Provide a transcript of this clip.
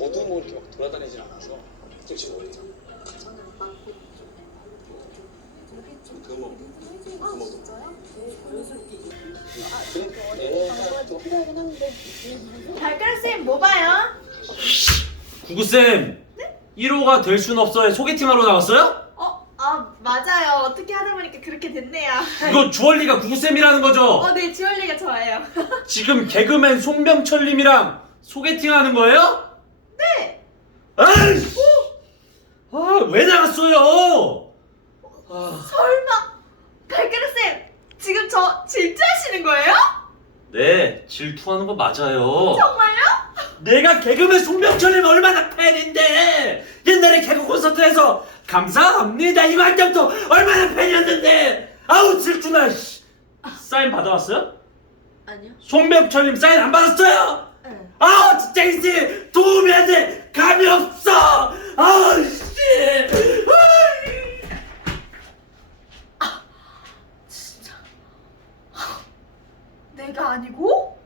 저도 뭐 이렇게 막 돌아다니진 않아서? 저는 막고 금호. 또 필요하긴 한데 발가락 쌤 뭐 봐요? 구구쌤 1호가 될 순 없어요 소개팅하러 나왔어요? 어, 아 맞아요. 어떻게 하다 보니까 그렇게 됐네요. 이거 주얼리가 구구쌤이라는 거죠? 어, 네 지원리가 저예요. 지금 개그맨 송병철님이랑 소개팅하는 거예요? 네. 아이씨! 아, 왜 나갔어요? 아, 설마 발가락 쌤 지금 저 질투하시는 거예요? 네, 질투하는 거 맞아요. 정말요? 내가 개그맨 송병철님 얼마나 팬인데 옛날에 개그 콘서트에서 감사합니다 이거 할 때부터 얼마나 팬이었는데 아우 질투나 씨. 사인 받아왔어요? 아니요. 송병철님 사인 안 받았어요? 네. 아 진짜 이씨 내가 아니고?